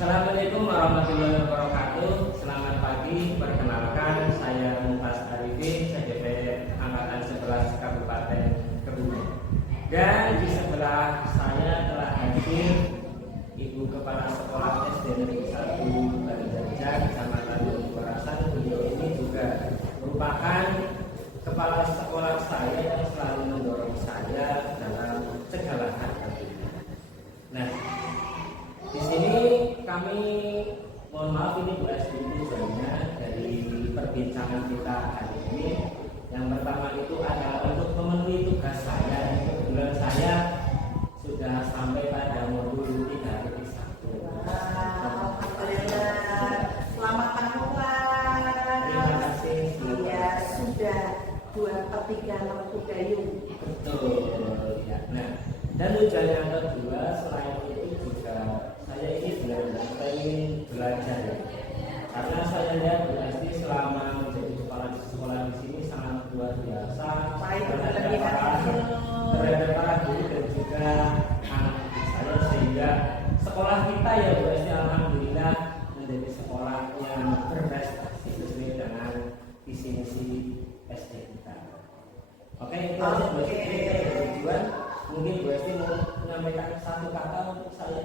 Assalamualaikum warahmatullahi wabarakatuh. Selamat pagi. Perkenalkan, saya Mumtaz Arifin, CDP Angkatan 11 Kabupaten Kebumen. Dan di sebelah saya telah hadir Ibu Kepala Sekolah SD Negeri 1 Banjarjak, Kecamatan Warasan. Beliau ini juga merupakan kepala sekolah saya yang selalu mendorong saya dalam segala hal. Nah, di sini kami mohon maaf ini Bu SD tujuannya dari perbincangan kita hari ini. Yang pertama itu adalah untuk memenuhi tugas saya. Kebetulan saya sudah sampai pada modul 3.1. Alhamdulillah. Selamat pagi. Terima kasih. Iya, sudah 2/3 lampu gayung. Betul. Ya. Nah, dan tujuan yang kedua selain itu juga saya ini benar-benar ingin belajar ya. Karena saya lihat Bu Esti selama menjadi kepala sekolah di sini sangat luar biasa terhadap para guru dan juga anak saya, sehingga sekolah kita ya Bu Esti alhamdulillah menjadi sekolah yang berprestasi sesuai dengan visi misi SD kita. Oke, itu aja Bu Esti tujuan. Mungkin Bu Esti mau menyampaikan satu kata untuk saya.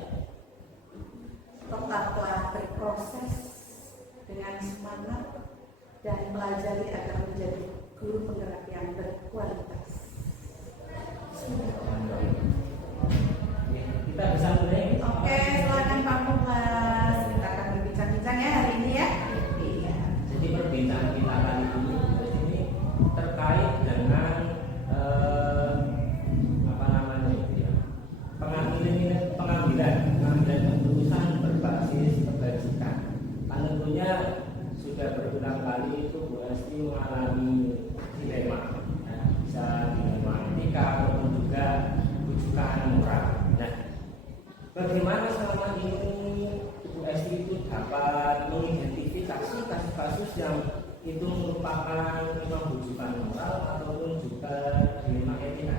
Tetaplah berproses dengan semangat dan pelajari agar menjadi guru penggerak yang berkualitas. Kita bisa mulai. Oke, silakan Pak Mulas. Kita akan berbincang-bincang ya hari ini ya. Iya. Jadi perbincangan kita kali ini terkait dengan pengambilan keputusan berbasis kebajikan. Tentunya sudah berulang kali itu Bu Esti mengalami dilema, ya, bisa dilema etika ataupun juga rujukan moral. Nah, bagaimana selama ini Bu Esti itu dapat mengidentifikasi kasus-kasus yang itu merupakan memang rujukan moral ataupun juga dilema etika?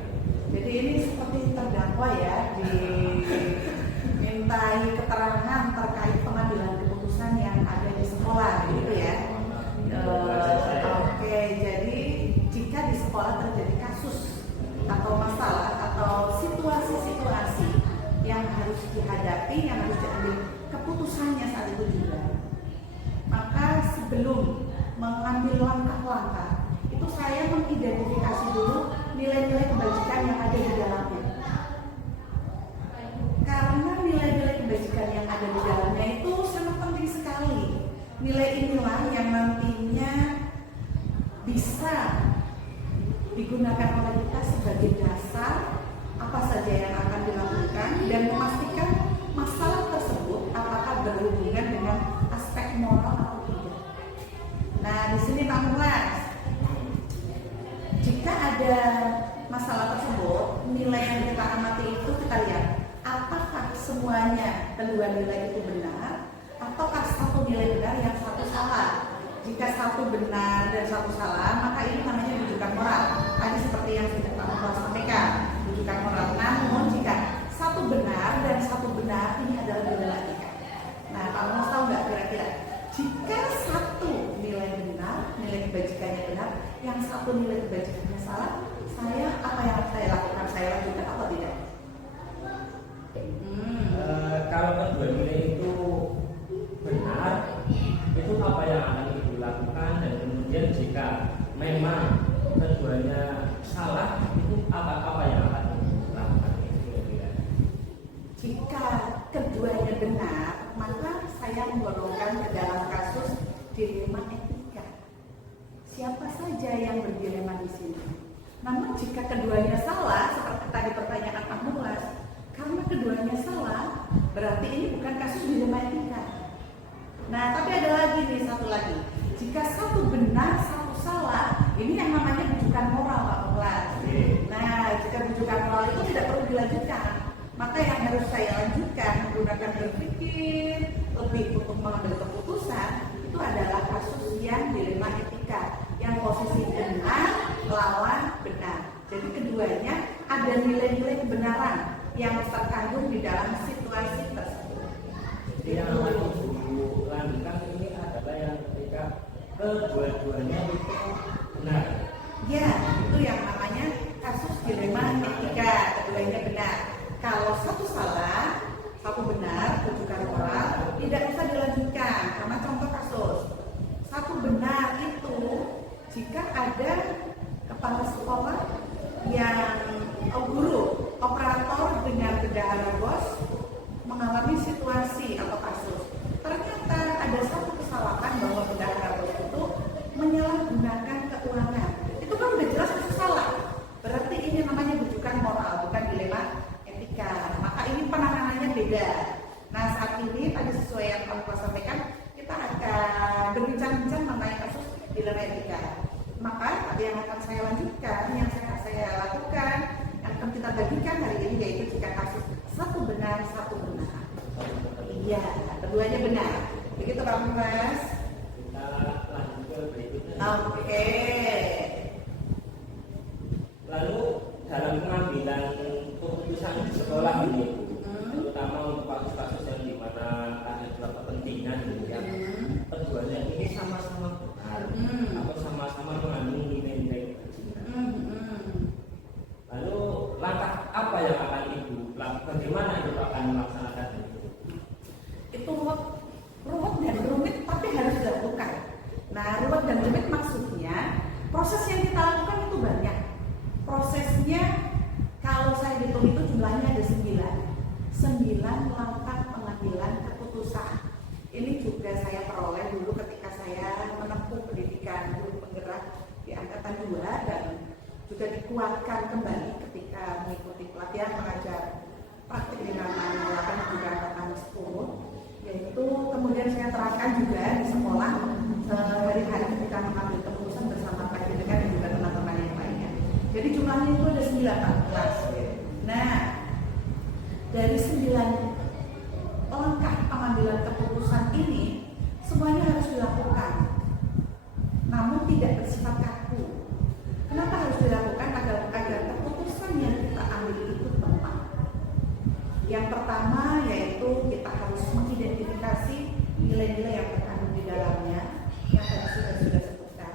Jadi ini seperti terdakwa ya, dimintai keterangan terkait pengambilan keputusan yang ada di sekolah, gitu ya. Oke, jadi jika di sekolah terjadi kasus atau masalah atau situasi-situasi yang harus dihadapi, yang harus diambil keputusannya saat itu juga, maka sebelum mengambil langkah-langkah itu saya mengidentifikasi dulu nilai-nilai kebajikan yang ada di dalamnya. Karena nilai-nilai kebajikan yang ada di dalamnya itu sangat penting sekali. Nilai inilah yang nantinya bisa digunakan oleh kita sebagai dasar apa saja yang akan dilakukan dan memastikan masalah tersebut apakah berhubungan dengan aspek moral atau tidak. Nah, di sini Pak Mulas, jika ada masalah tersebut, nilai yang kita amati itu kita lihat apakah semuanya kedua nilai itu benar ataukah satu nilai benar yang satu salah. Jika satu benar dan satu salah, maka ini namanya rujukan moral. Tadi seperti yang sudah Pak Mulas sampaikan, rujukan moral. Namun jika satu benar dan satu benar, ini adalah nilai etika. Nah, Pak Mulas tahu nggak kira-kira jika satu nilai benar, nilai kebajikannya benar, yang satu nilai kebajikannya salah, apa yang saya lakukan? Saya lakukan atau tidak? Kalau kedua nilai itu benar, itu apa yang akan Ibu lakukan? Dan kemudian jika memang keduanya salah, itu apa yang akan Ibu lakukan? Jika keduanya benar, maka saya menggolongkan ke dalam kasus dilema etika. Siapa saja yang berdilema di sini? Namun jika keduanya salah, seperti tadi pertanyaan Pak Mulas, karena keduanya salah, berarti ini bukan kasus dilema etika. Nah, tapi ada lagi nih, satu lagi. Jika satu benar, satu salah, ini yang namanya rujukan moral, Pak Mulas. Nah, jika rujukan moral itu tidak perlu dilanjutkan, maka yang harus saya lanjutkan menggunakan berpikir lebih untuk mengambil keputusan itu adalah kasus yang dilema etika, yang posisi benar lawan benar. Jadi keduanya ada nilai-nilai kebenaran yang terkandung di dalam situasi tersebut. Jadi yang kedua-duanya itu benar. Ya, itu yang namanya kasus dilema etika, keduanya benar. Kalau satu salah, satu benar, rujukan oral tidak bisa dilanjutkan. Karena contoh kasus, satu benar itu jika ada kepala sekolah yang guru, operator dengan bendahara bos mengalami situasi atau kasus. Ternyata ada satu kesalahan bahwa bendahara bos itu menyalahgunakan keuangan. Itu kan udah jelas itu salah. Berarti ini namanya rujukan moral, bukan dilema etika. Maka ini penanganannya beda. Nah, saat ini tadi sesuai yang Pak sampaikan, kita akan berbincang-bincang mengenai kasus dilema etika. Maka yang akan saya lanjutkan, yang saya lakukan, yang akan kita bagikan hari ini yaitu jika kasus satu benar, satu benar. Iya, keduanya benar. Begitu Pak Mas. Kita lanjut ke berikutnya. Oke. Lalu dalam pengambilan keputusan di sekolah ini, terutama untuk kasus-kasus yang dimana ada dua kepentingan, ya, keduanya ini sama-sama benar atau sama-sama mengandung nilai-nilai kebenaran. Lalu langkah apa yang akan Ibu lakukan? Bagaimana Ibu akan melaksanakan itu? Itu ruwet dan rumit tapi harus dilakukan. Nah, ruwet dan rumit maksudnya proses yang kita lakukan itu banyak. Prosesnya kalau saya hitung itu jumlahnya ada 9 langkah pengambilan keputusan. Ini juga saya peroleh dulu ketika saya menempuh pendidikan guru penggerak di angkatan 2 dan juga dikuatkan kembali ketika mengikuti pelatihan mengajar praktik di nama 8 juga angkatan 10, yaitu kemudian saya terapkan juga di sekolah hari-hari ketika mengambil keputusan bersama Pak Jenderal dan juga teman-teman yang lainnya. Jadi jumlahnya itu ada 9 kelas. Nah, dari 9 langkah pengambilan keputusan ini semuanya harus dilakukan, namun tidak bersifat kaku. Kenapa harus dilakukan? Agar keputusan yang kita ambil itu tepat. Yang pertama yaitu kita harus mengidentifikasi nilai-nilai yang terkandung di dalamnya, yang tadi sudah sebutkan.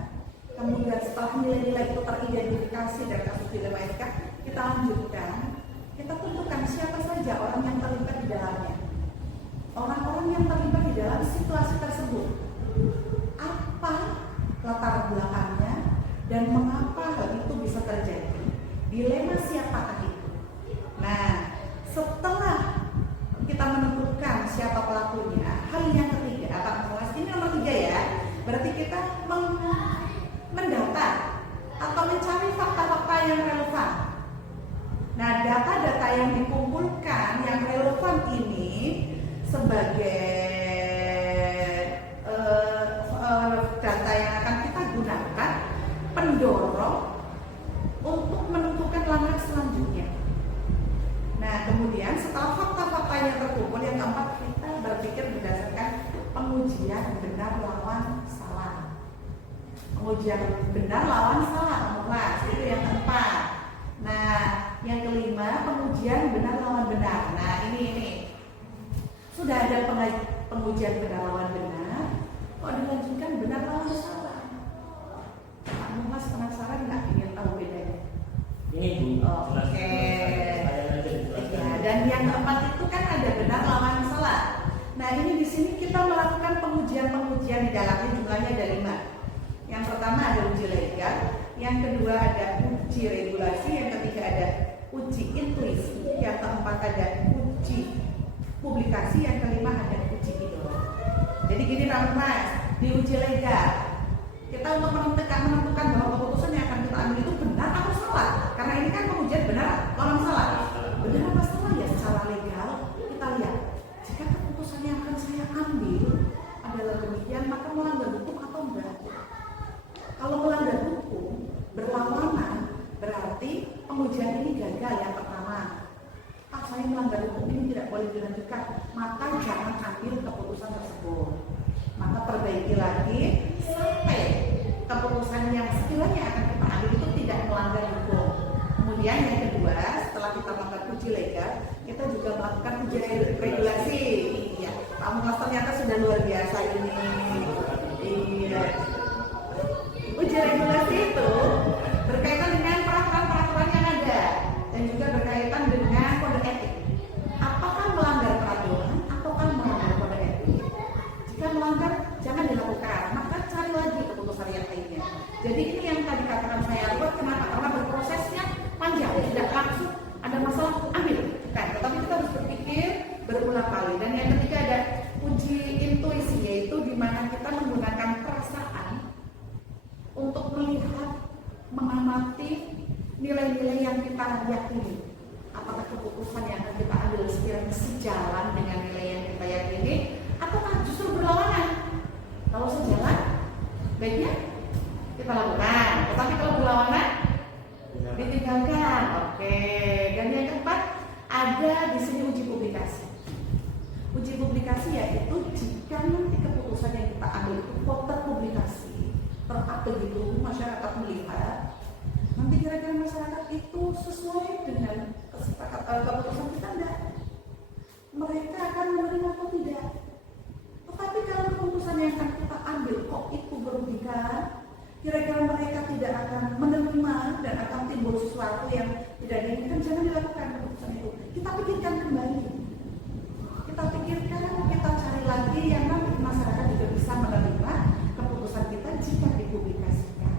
Kemudian setelah nilai-nilai itu teridentifikasi dan kasus dilema etika, kita lanjutkan. Kita tentukan siapa saja orang yang terlibat di dalamnya. Orang-orang yang terlibat di dalam situasi tersebut. Apa latar belakangnya dan mengapa hal itu bisa terjadi? Dilema siapakah itu? Nah, setelah kita menentukan siapa pelakunya, hal yang ketiga, ini nomor 3 ya. Berarti kita mendata atau mencari fakta-fakta yang relevan. Nah, data-data yang dikumpulkan yang relevan ini sebagai data yang akan kita gunakan pendorong untuk menentukan langkah selanjutnya. Nah, kemudian setelah fakta-fakta yang terkumpul, yang keempat kita berpikir berdasarkan pengujian benar lawan salah. Pengujian benar lawan salah, kelas itu yang keempat. Nah, yang kelima pengujian benar lawan benar. Nah, ini sudah ada pengujian benar lawan benar, kok dilanjutkan benar lawan salah? Pak Mas penasaran nggak ingin tahu bedanya? Ini Bu. Oke. Ya, dan yang keempat itu kan ada benar lawan salah. Nah, ini di sini kita melakukan pengujian-pengujian di dalamnya, jumlahnya ada 5. Yang pertama ada uji legal, yang kedua ada uji regulasi, yang ketiga ada uji intuisi, yang keempat ada uji publikasi, yang kelima ada uji ideologi. Jadi gini Mas, di uji legal kita untuk menentukan bahwa keputusan yang akan kita ambil itu benar atau salah, karena ini kan pengujian benar lawan salah. Benar apa salah ya secara legal kita lihat. Jika keputusan yang akan saya ambil adalah demikian, maka melanggar hukum atau enggak? Kalau melanggar hukum berlawanan, berarti pengujian ini gagal. Yang pertama, saya melanggar hukum ini tidak boleh dilanjutkan, maka jangan ambil keputusan tersebut. Maka perbaiki lagi sampai keputusan yang sekiranya akan kita ambil itu tidak melanggar hukum. Kemudian yang kedua, setelah kita melakukan uji legal, kita juga melakukan uji regulasi. Iya, Pak Mas ternyata sudah luar biasa ini. Iya. melanggar, jangan dilakukan. Maka cari lagi keputusan yang lainnya. Jadi ini yang tadi katakan saya buat, kenapa? Karena berprosesnya panjang, tidak langsung ada masalah ambil. Kan? Tetapi kita harus berpikir berulang kali. Dan yang ketiga ada uji intuisi, yaitu di mana kita menggunakan perasaan untuk melihat, mengamati nilai-nilai yang kita yakini. Apakah keputusan yang akan kita ambil sekiranya sejalan dengan nilai yang kita yakini, ataukah justru berlawanan? Kalau sejalan, baiknya kita lakukan. Tetapi kalau berlawanan, ditinggalkan. Oke. Dan yang keempat, ada di sini uji publikasi. Uji publikasi yaitu jika nanti keputusan yang kita ambil itu terpublikasi, terupload gitu, masyarakat melihat, nanti kira-kira masyarakat itu sesuai dengan keputusan kita enggak? Mereka akan menerima atau tidak? Tetapi kalau keputusan yang akan kita ambil kok itu merugikan, kira-kira mereka tidak akan menerima dan akan timbul sesuatu yang tidak diinginkan, jangan dilakukan keputusan itu. Kita pikirkan kembali. Kita pikirkan, kita cari lagi yang nanti masyarakat juga bisa menerima keputusan kita jika dipublikasikan.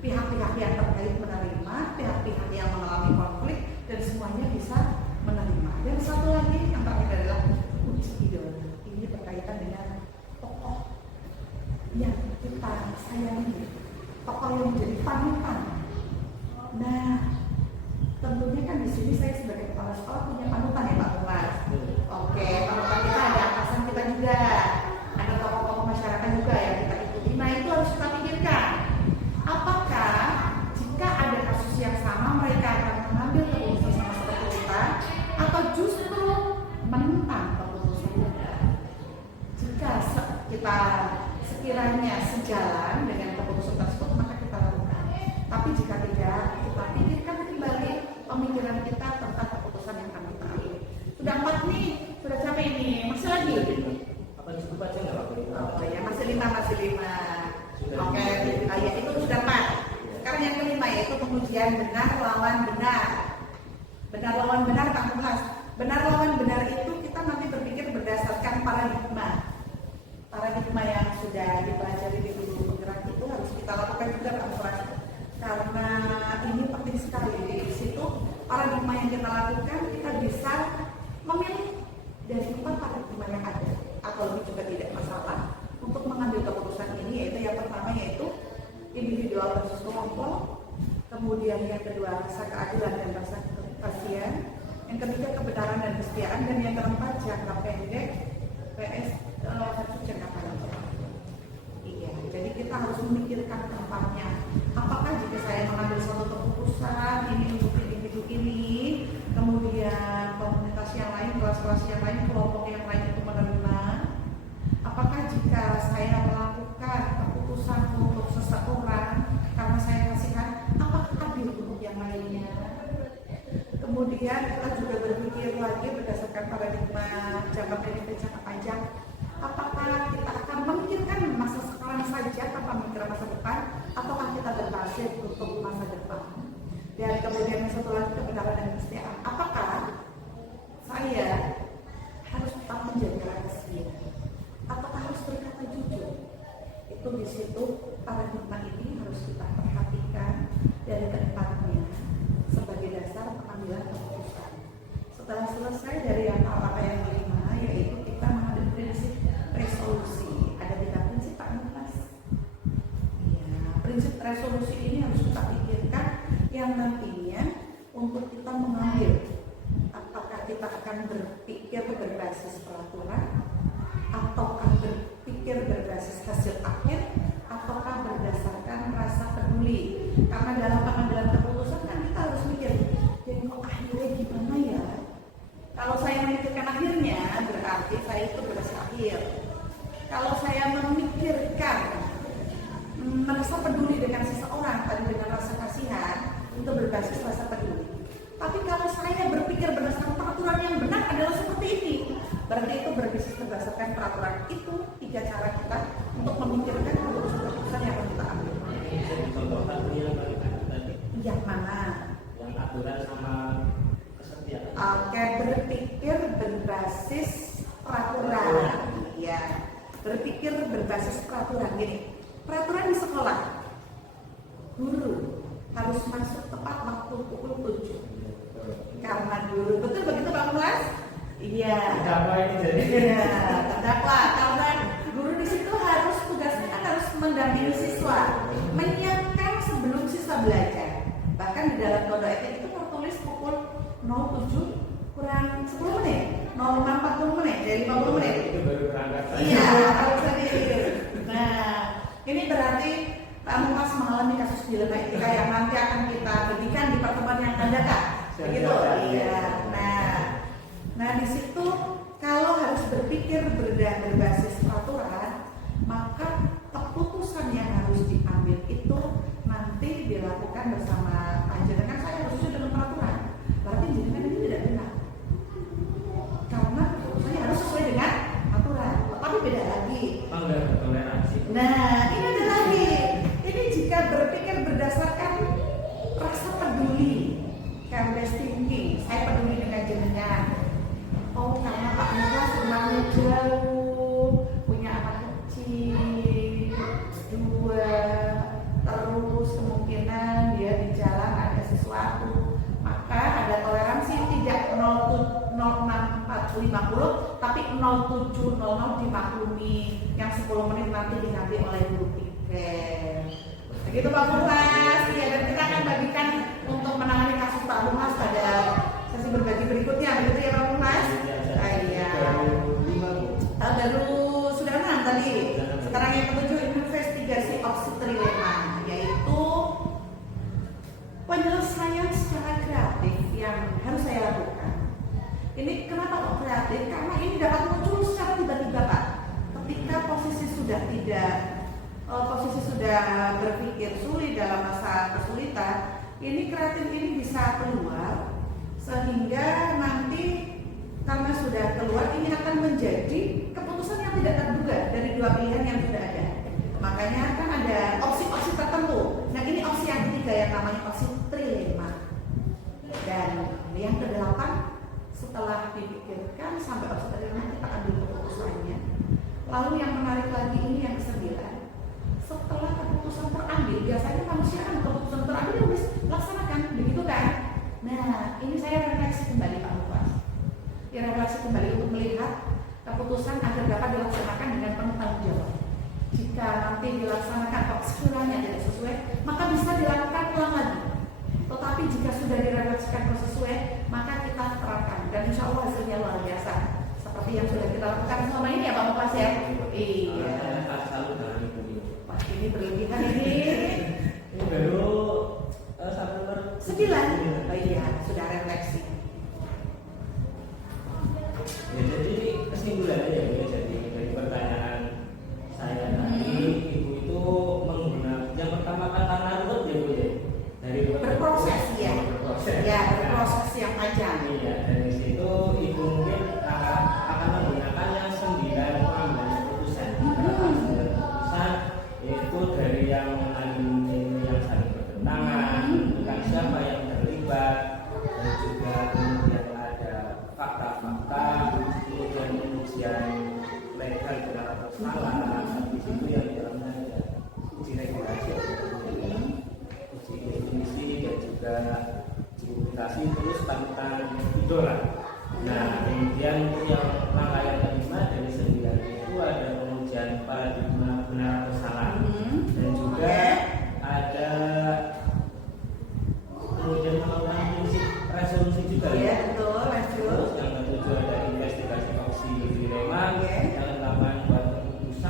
Pihak-pihak yang terkait menerima, pihak-pihak yang mengalami konflik, dan semuanya bisa menerima. Dan satu lagi yang terakhir adalah uji idola. Ini berkaitan dengan tokoh yang kita sayangi, tokoh yang menjadi panutan. Nah, tentunya kan di sini saya sebagai kepala sekolah punya panutan ya Pak Umar. Oke, panutan kita ada atasan kita juga, ada tokoh-tokoh masyarakat juga yang kita ikuti. Nah, itu harus kita pikirkan. Apakah jika ada kasus yang sama mereka akan mengambil keputusan sama seperti kita, atau justru menentang keputusan kita? Jika kita sekiranya sejalan dengan keputusan tersebut, maka kita lakukan. Tapi jika tidak, kita pikirkan kembali pemikiran kita tentang keputusan yang kami ambil. Sudah 4 nih, sudah capek ini, masih lagi? Apa cukup aja nggak Pak? Oh ya, masih 5. Oke, ya, itu sudah 4. Sekarang yang kelima yaitu pengujian benar lawan benar. Benar lawan benar, Pak Mulas. Benar lawan benar itu kita nanti berpikir berdasarkan paradigma. Paradigma yang sudah dipelajari di buku penggerak itu harus kita lakukan juga, Pak Mulas. Karena ini penting sekali. Di situ paradigma yang kita lakukan, kita bisa memilih dari 4 paradigma yang ada, atau lebih juga tidak masalah untuk mengambil keputusan ini. Yaitu yang pertama yaitu individual versus kelompok, kemudian yang kedua rasa keadilan dan rasa kepastian, yang ketiga kebenaran dan kesetiaan, dan yang keempat jangka pendek vs versus jangka panjang. Iya, jadi kita harus memikirkan tempatnya. Apakah jika saya mengambil suatu keputusan ini untuk individu ini, kemudian komunitas yang lain, kelas-kelas yang lain, kelompok yang lain itu menerima? Apakah jika saya melakukan keputusan untuk seseorang karena saya kasihan, apakah adil untuk yang lainnya? Kemudian kita juga berpikir lagi berdasarkan paradigma jangka pendek dan jangka panjang. Apakah kita akan memikirkan masa sekarang saja tanpa memikirkan masa depan, ataukah kita berbasis untuk masa depan? Dan kemudian yang satu lagi kebenaran dan kesetiaan. Apakah saya harus tetap menjaga rahasia, ataukah harus berkata jujur? Itu di situ paradigma ini harus kita perhatikan dari keempatnya sebagai dasar pengambilan keputusan. Setelah selesai dari apa yang kelima, yaitu kita mengambil prinsip resolusi. Ada 3 prinsip, Pak Mas. Ya, prinsip resolusi ini harus kita pikirkan yang nantinya untuk kita mengambil apakah kita akan berpikir berbasis peraturan, ataukah berpikir berbasis hasil akhir, ataukah berdasarkan rasa peduli. Karena dalam pengambilan keputusan kan kita harus mikir, jadi kok akhirnya gimana ya? Kalau saya memikirkan akhirnya, berarti saya itu berbasis akhir. Kalau saya memikirkan merasa peduli dengan seseorang, tadi dengan rasa kasihan, itu berbasis rasa peduli. Tapi kalau saya berpikir berdasarkan peraturan yang benar adalah seperti ini, berarti itu berbasis berdasarkan peraturan. Itu 3 cara kita untuk memikirkan keputusan yang kita ambil. Jadi contoh satunya tadi. Yang mana? Yang aturan sama kesetiaan. berbasis peraturan gini. Peraturan di sekolah, guru harus masuk tepat waktu pukul 7. Karena guru, betul begitu Pak Mulas? Iya. Terdakwa ini jadi. Iya, terdakwa karena guru di situ harus tugasnya kan harus mendampingi siswa, menyiapkan sebelum siswa belajar. Bahkan di dalam kode etik itu tertulis pukul 07 kurang 10 menit, 06 40 menit, jadi 50 menit. Itu baru berangkat. Iya, harus hadir. Nah, ini berarti Pak Mulas mengalami kasus dilema etika yang nanti akan kita berikan di pertemuan yang akan datang. Begitu? Iya. Nah di situ kalau harus berpikir berbasis peraturan, maka keputusan yang harus diambil itu nanti dilakukan bersama panjenengan. Saya harus sesuai dengan peraturan. Berarti jenengan ini tidak benar. Karena keputusannya harus sesuai dengan aturan. Tapi beda lagi. Melanggar toleransi. Nah, ini ada lagi. Ini jika berpikir berdasarkan rasa peduli, careless thinking, saya peduli dengan jenengan. Oh, karena Pak Mulas rumahnya jauh, punya anak kecil, 2, terus kemungkinan dia di jalan ada sesuatu, maka ada toleransi tidak 06450, tapi 0700 dimaklumi, yang 10 menit nanti diganti oleh guru tiket. Begitu Pak Mulas, ya, dan kita akan bagikan untuk menangani kasus Pak Mulas pada sesi berbagi berikutnya, begitu ya Pak Mulas? Iya. Baru sudah 6 tadi. Sekarang yang ketujuh, investigasi opsi trilema, yaitu penyelesaian secara kreatif yang harus saya lakukan. Ini kenapa kok kreatif? Karena ini dapat muncul secara tiba-tiba Pak. Ketika posisi sudah berpikir sulit dalam masa kesulitan, ini kreatif ini bisa keluar sehingga nanti karena sudah keluar ini akan menjadi keputusan yang tidak terduga dari dua pilihan yang sudah ada. Makanya kan ada opsi-opsi tertentu. Nah ini opsi yang ketiga yang namanya opsi trilema. Dan yang ke-8 setelah dipikirkan sampai opsi trilema kita ambil keputusannya. Lalu yang menarik lagi ini yang ke-9. Setelah keputusan terambil, biasanya manusia kan keputusan terambil harus laksanakan, begitu kan? Nah, ini saya refleksi kembali Pak Mulas. Ya, refleksi kembali untuk melihat keputusan agar dapat dilaksanakan dengan penuh tanggung jawab. Jika nanti dilaksanakan kok sekiranya tidak sesuai, maka bisa dilakukan ulang lagi. Tetapi jika sudah direfleksikan sesuai, maka kita terapkan dan insya Allah hasilnya luar biasa. Seperti yang sudah kita lakukan selama ini ya Pak Mulas ya. Iya. Wah, ini berlebihan ini. Ini baru 9. Oh iya, sudah refleksi. Ya, jadi kesimpulannya ya, Bu, jadi dari pertanyaan saya tadi, Ibu itu menggunakan yang pertama kan karena ruwet ya Bu ya, dari berproses ya, berproses yang panjang. Iya, dari situ Ibu mungkin akan menggunakannya 9 pengambilan keputusan. Keputusan yaitu dari yang saling bertentangan, bukan siapa yang terlibat, dan juga kemudian ada fakta-fakta, kemudian pengujian legal benar atau salah. Di situ yang di dalamnya ada uji regulasi, uji definisi dan juga justifikasi, terus tentang idola. Nah, kemudian yang langkah yang kelima dari 9 itu ada pengujian paradigma benar atau salah, dan juga ada kemudian melakukan prinsip resolusi juga ya. Betul, terus yang ke-7 ada investigasi opsi dilema, yang ke-8 buat keputusan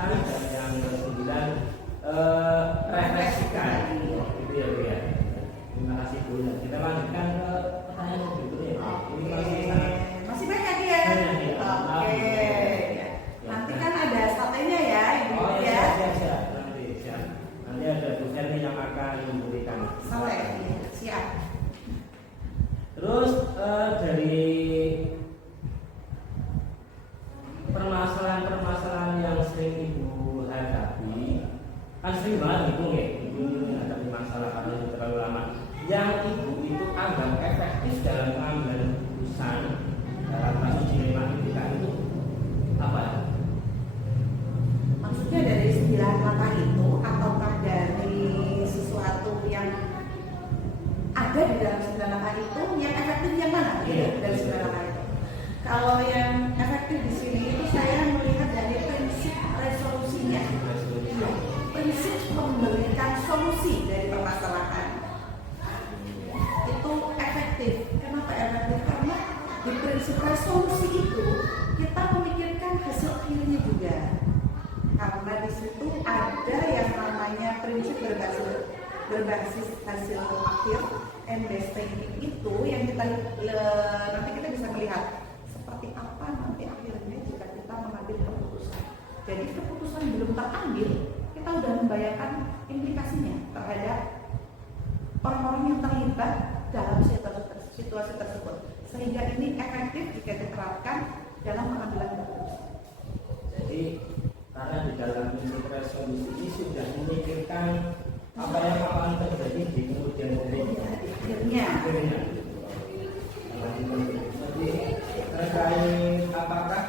prinsip berbasis hasil akhir and based thinking itu yang kita nanti kita bisa melihat seperti apa nanti akhirnya jika kita mengambil keputusan. Jadi keputusan belum terambil, kita sudah membayangkan implikasinya terhadap orang-orang yang terlibat dalam situasi tersebut, sehingga ini efektif jika diterapkan dalam pengambilan keputusan. Jadi karena di dalam prinsip resolusi ini sudah memikirkan apa yang akan terjadi di kemudian Akhirnya. Jadi terkait apakah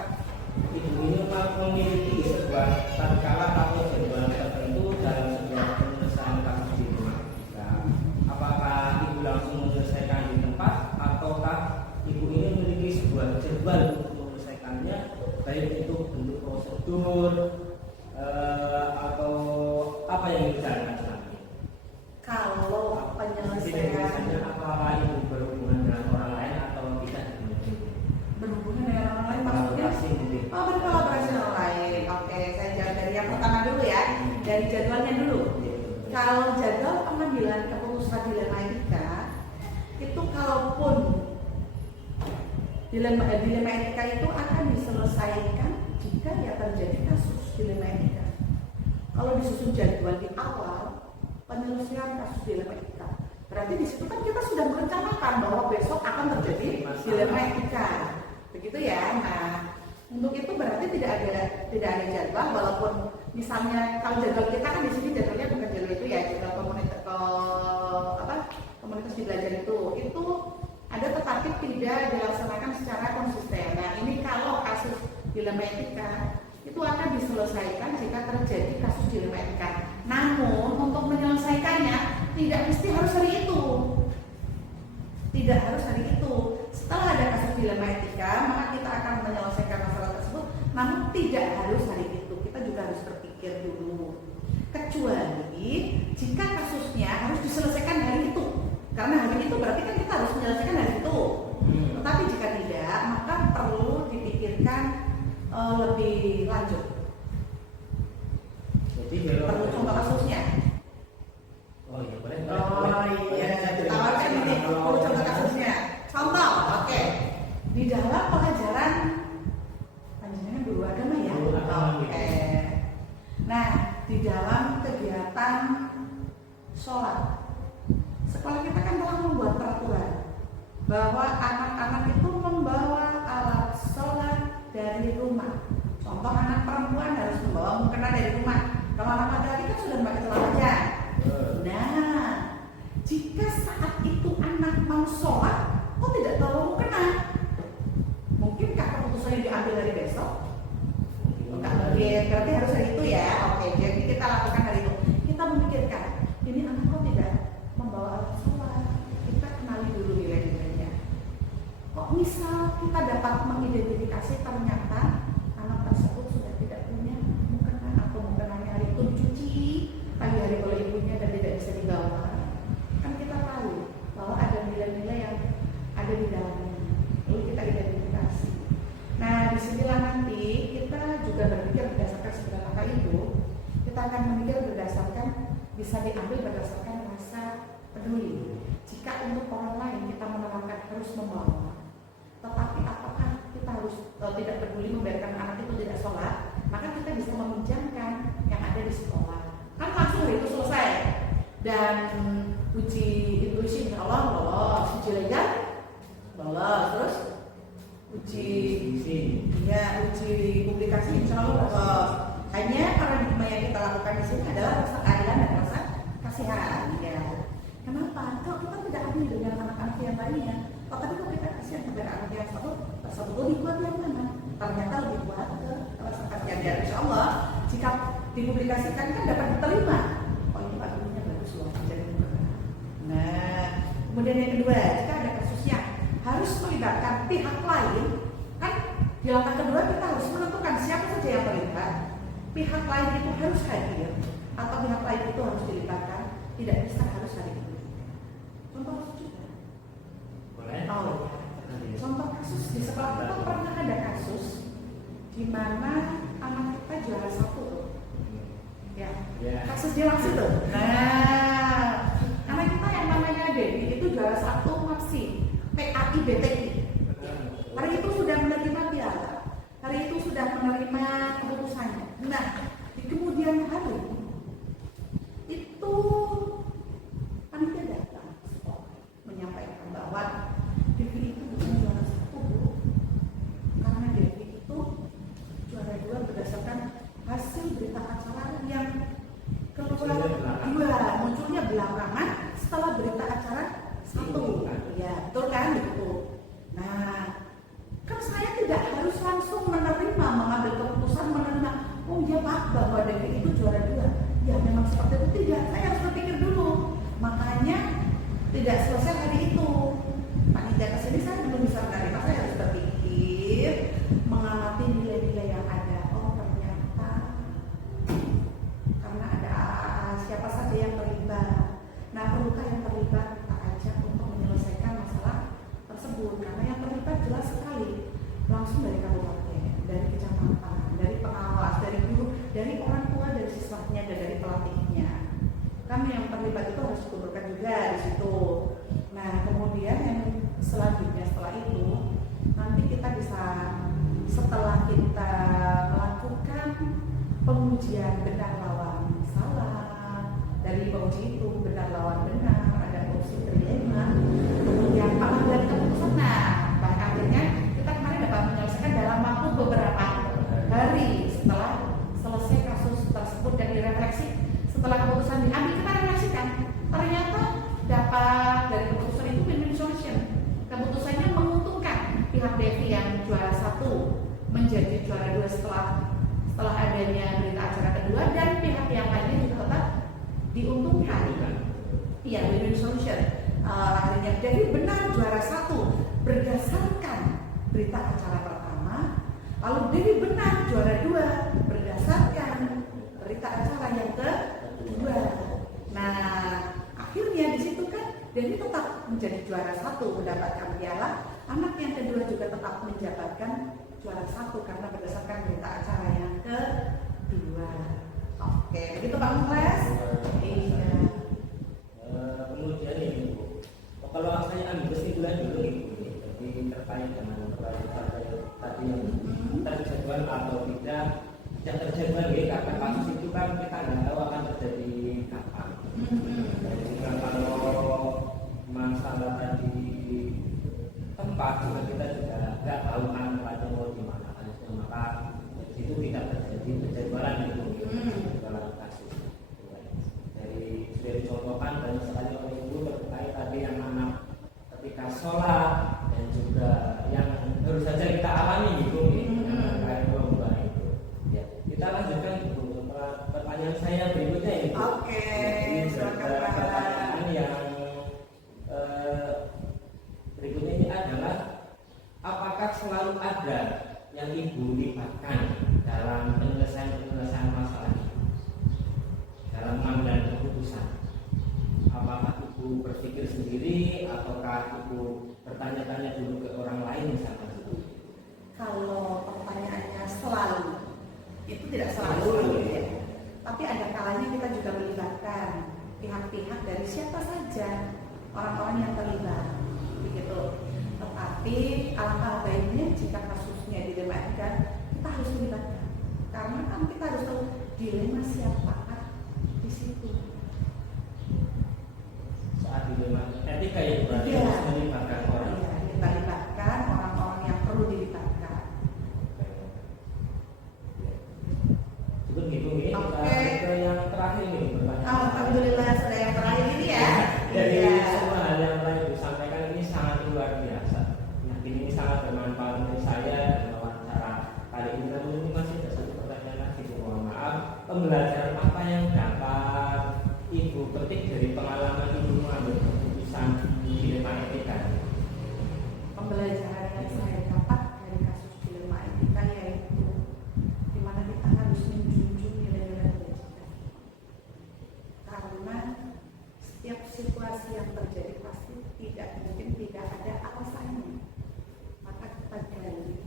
ibu ini memiliki sebuah tatkala atau jadwal tertentu dalam sebuah penyelesaian kasus di rumah. Nah, apakah ibu langsung menyelesaikan di tempat ataukah ibu ini memiliki sebuah jadwal untuk menyelesaikannya, baik itu bentuk prosedur atau apa yang dijalankan selama ini? Kalau penyelesaian apakah ibu berhubungan dengan orang lain atau tidak? Berhubungan dengan orang lain maksudnya? Oh, berkolaborasi dengan orang lain. Oke, saya jawab dari yang pertama dulu ya, dari jadwalnya dulu. Kalau jadwal pengambilan keputusan dilema etika itu, kalaupun dilema etika itu akan diselesaikan jika ya terjadi kasus dilema etika. Kalau disusun jadwal di awal penyelesaian kasus dilema etika, berarti di situ kan kita sudah merencanakan bahwa besok akan terjadi dilema etika, begitu ya. Nah, untuk itu berarti tidak ada jadwal, walaupun misalnya kalau jadwal kita kan di sini jadwalnya bukan jadwal itu ya, jadwal komunitas di belajar itu ada, tetapi tidak dilaksanakan secara konsisten. Nah, ini kalau kasus dilema etika itu akan diselesaikan jika terjadi kasus dilema etika. Namun untuk menyelesaikannya tidak mesti harus hari itu. Tidak harus hari itu. Setelah ada kasus dilema etika, maka kita akan menyelesaikan masalah tersebut. Namun tidak harus hari itu. Kita juga harus berpikir dulu. Kecuali jika kasusnya harus diselesaikan hari itu. Karena hari itu berarti kan kita harus menyelesaikan hari itu. Tetapi jika tidak, maka perlu dipikirkan lebih lanjut. Jadi perlu contoh kasusnya. Oh iya, boleh. Oh iya, ditawarkan ini perlu contoh kasusnya. Contoh, oke. Di dalam pelajaran panjenengan guru agama ya. Oke. Nah, di dalam kegiatan sholat, sekolah kita kan telah membuat peraturan bahwa anak-anak itu membawa alat sholat dari rumah. Contoh, anak perempuan harus membawa mukena dari rumah. Kalau anak laki-laki kan sudah pakai celana aja. Nah, jika saat itu anak mau sholat, kok tidak bawa mukena? Mungkinkah keputusan yang diambil dari besok? Enggak mungkin, berarti harus hari itu ya. Oke, jadi kita lakukan hari itu. Kita memikirkan, ini anak kok tidak membawa alat sholat. Kita kenali dulu nilai-nilainya. Kok misal kita dapat mengidentifikasi ternyata anak tersebut sudah tidak punya mukena, atau mukenanya hari itu dicuci pagi hari oleh ibunya dan tidak bisa dibawa. Kan kita tahu bahwa ada nilai-nilai yang ada di dalamnya. Lalu kita identifikasi. Nah, disinilah nanti kita juga berpikir berdasarkan seberapa itu. Kita akan memikir berdasarkan, bisa diambil berdasarkan rasa peduli. Jika untuk orang lain kita menerapkan harus membawa, tetapi apakah kita harus tidak peduli membiarkan anak itu tidak sholat, maka kita bisa meminjamkan yang ada di sekolah. Kan langsung itu selesai. Dan uji intuisi insya Allah lolos, uji legal lolos, terus uji publikasi insya Allah lolos. Hanya paradigma yang kita lakukan di sini adalah rasa keadilan dan rasa kasihan. Ya. Kenapa? Kalau kita tidak adil dengan anak-anak yang lainnya, tapi kalau kita kasihan kepada anak yang tersebut lebih kuat yang mana? Ternyata lebih kuat ke rasa kasihan. Dan insya Allah jika dipublikasikan kan dapat diterima. Oh, ini Pak gurunya bagus loh, jadi nah, kemudian yang kedua, jika ada kasusnya harus melibatkan pihak lain, kan di langkah kedua kita harus menentukan siapa saja yang terlibat. Pihak lain itu harus hadir atau pihak lain itu harus dilibatkan, tidak bisa harus hari ini. Contoh kasus juga. Boleh. Oh ya. Contoh kasus di sekolah kita pernah ada kasus di mana anak kita juara 1 tuh. Ya. Ya. Kasus dia langsung tuh. Nah, karena kita yang namanya Dewi itu juara 1 MAPSI PAI BTI. Hari itu sudah menerima piala, hari itu sudah menerima keputusannya. Nah, di kemudian hari itu panitia datang menyampaikan bahwa Devi itu bukan juara 1, Bu. Karena Devi itu juara 2 berdasarkan hasil berita acara yang munculnya belakangan setelah berita acara 1. Ya, betul kan? Betul. Nah, kan saya tidak harus langsung menerima, mengambil keputusan menerima. Oh iya Pak, bahwa Devi itu juara 2. Ya memang seperti itu. Tidak, saya harus berpikir dulu. Makanya tidak selesai hari itu. Panitia kesini saya belum bisa menerima. Saya harus berpikir, mengamati nilai-nilai yang ada. Oh ternyata karena ada siapa saja yang terlibat. Nah, perlukah yang terlibat kita ajak untuk menyelesaikan masalah tersebut, karena yang terlibat jelas sekali langsung dari kabupaten, dari kecamatan, dari pengawas, dari guru, dari orang tua, dari siswanya, dan dari pelatihnya. Kan yang terlibat itu harus dikumpulkan juga di situ. Nah, kemudian yang selanjutnya setelah itu nanti kita bisa, setelah kita melakukan pengujian benar lawan salah, dari penguji itu benar lawan benar, ada opsi dilema, kemudian pengambilan keputusan. Nah, akhirnya kita kemarin dapat menyelesaikan dalam waktu beberapa hari setelah selesai kasus tersebut dan direfleksi. Setelah keputusan diambil, kita refleksikan, ternyata dapat dari keputusan itu win-win solution. Keputusannya menguntungkan pihak Devi yang juara 1 menjadi juara 2 setelah adanya berita acara kedua, dan pihak yang lainnya juga tetap diuntungkan. Iya, win-win solution. Akhirnya Devi benar juara 1 berdasarkan berita acara pertama, lalu Devi benar juara 2 berdasarkan berita acara yang kedua. Nah, akhirnya di situ kan Devi tetap menjadi juara 1 mendapatkan piala, anak yang kedua juga tetap mendapatkan juara 1 karena berdasarkan berita acara yang kedua. Oke, begitu Pak Mukles? Iya. Kemudian ini Bu, kalau saya ambil kesimpulan dulu Ibu, jadi terkait dengan tadi yang terjadwal atau tidak terjadwal ya, karena kasus itu kan kita nggak tahu akan terjadi kapan. Jadi kalau masalah tadi tempat juga kita juga nggak tahu kan tempatnya mau di mana, maka itu tidak terjadi penjadwalan itu dalam kasus. Dari contohkan banyak sekali oleh ibu terkait tadi yang anak ketika sholat dan juga yang baru saja kita alami gitu terkait lomba itu. Ya, kita lanjutkan ibu pertanyaan saya berikutnya ibu. Oke, silakan pertanyaan yang berikutnya ini adalah, apakah selalu ada yang ibu libatkan dalam penyelesaian masalah ini, dalam pengambilan keputusan? Apakah ibu berpikir sendiri ataukah ibu bertanya-tanya dulu ke orang lain misalkan itu? Kalau pertanyaannya selalu, itu tidak selalu ya. Tapi ada kalanya kita juga melibatkan pihak-pihak dari siapa saja orang-orang yang terlibat, begitu. Tetapi alangkah baiknya jika kasusnya dilemakan, kita harus melibatkan, karena kan kita harus tahu dilema siapa di situ. Saat dilema etika ya berarti harus melibatkan orang. Iya, kita libatkan orang-orang yang perlu dilibatkan. Cukup gitu ini kita ke yang terakhir nih pertanyaan. Alhamdulillah sudah yang terakhir ini ya. Dari Iya. semua hal yang telah ibu sampaikan ini sangat luar biasa. Yakin ini sangat bermanfaat untuk saya dan wawancara kali ini. Namun ini masih ada satu pertanyaan lagi, mohon maaf. Pembelajaran apa yang dapat ibu petik dari pengalaman ibu mengambil keputusan dilema etika? Pembelajaran yang saya dapat dari kasus dilema etika yaitu di mana kita harus menjunjung nilai-nilai kebajikan. Karena setiap situasi yang terjadi pasti tidak ada alasannya. Maka kita gali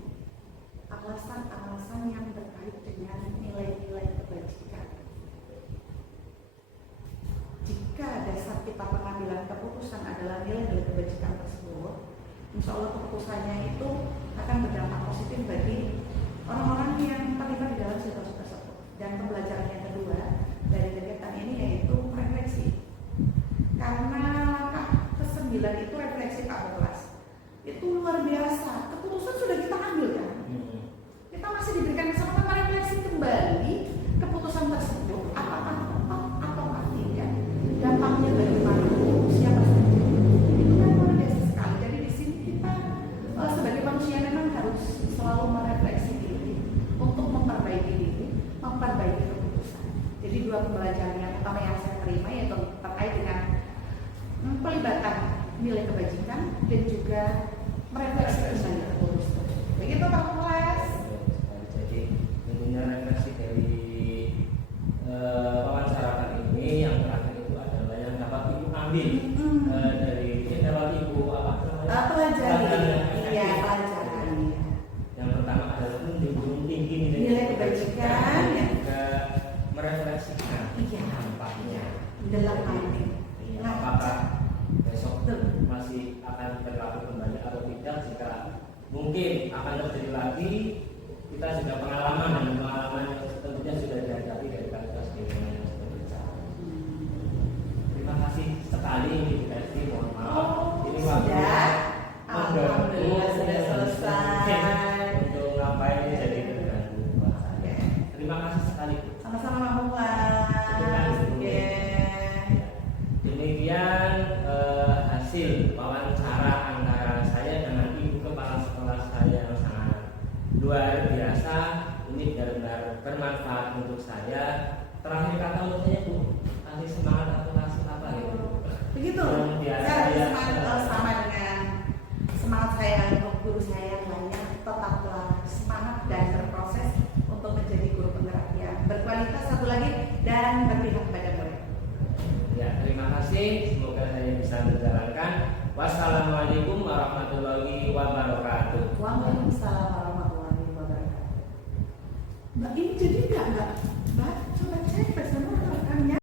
alasan-alasan yang terkait dengan nilai-nilai kebajikan. insya Allah keputusannya itu akan berdampak positif bagi orang-orang yang terlibat di dalam situasi tersebut. Dan pembelajaran yang kedua dari kegiatan ini yaitu refleksi. Karena langkah ke-9 itu refleksi Pak kelas. Itu luar biasa. Keputusan sudah kita ambil kan? Kita masih diberikan kesempatan merefleksi kembali keputusan tersebut apakah tepat atau tidak. Dampaknya bagaimana? Siapa saja? Itu kan luar biasa sekali. Jadi di sini kita sebagai manusia memang harus selalu merefleksi diri untuk memperbaiki diri, memperbaiki keputusan. Jadi dua pembelajaran yang utama yang saya terima yaitu terkait dengan pelibatan nilai kebajikan dan juga merefleksi kembali keputusan. Begitu Pak Kelas. Jadi tentunya refleksi dari wawancara ini yang terakhir itu adalah yang dapat ibu ambil dari dapat ibu apa namanya? Pelajari. Iya, pelajaran. Yang pertama adalah menjunjung tinggi Nilai kebajikan, dan juga merefleksikan dampaknya. Dalam hati. Apakah besok masih akan berlaku kembali atau tidak? Jika mungkin akan terjadi lagi, kita sudah pengalaman dan pengalaman yang tentunya sudah dihadapi dari kasus yang sudah berjalan. Terima kasih sekali Ibu Desi, mohon maaf. Ini sudah. Alhamdulillah sudah selesai. Untuk ngapain jadi terganggu bahasanya. Terima kasih sekali. Sama-sama Pak Kelas. Demikian hasil wawancara antara saya dengan Ibu Kepala Sekolah saya yang sangat luar biasa. Ini benar-benar bermanfaat untuk saya. Terakhir kata untuk saya Bu, kasih semangat atau kasih apa gitu? Begitu. Saya semangat sama dengan semangat saya untuk guru saya yang lainnya, tetaplah semangat dan berproses untuk menjadi guru penggerak yang berkualitas satu lagi dan berpihak pada murid. Ya, terima kasih. Semoga saya bisa menjalankan. Wassalamualaikum warahmatullahi wabarakatuh. Waalaikumsalam warahmatullahi wabarakatuh. Mbak ini jadi enggak? Mbak, coba cek bersama rekannya.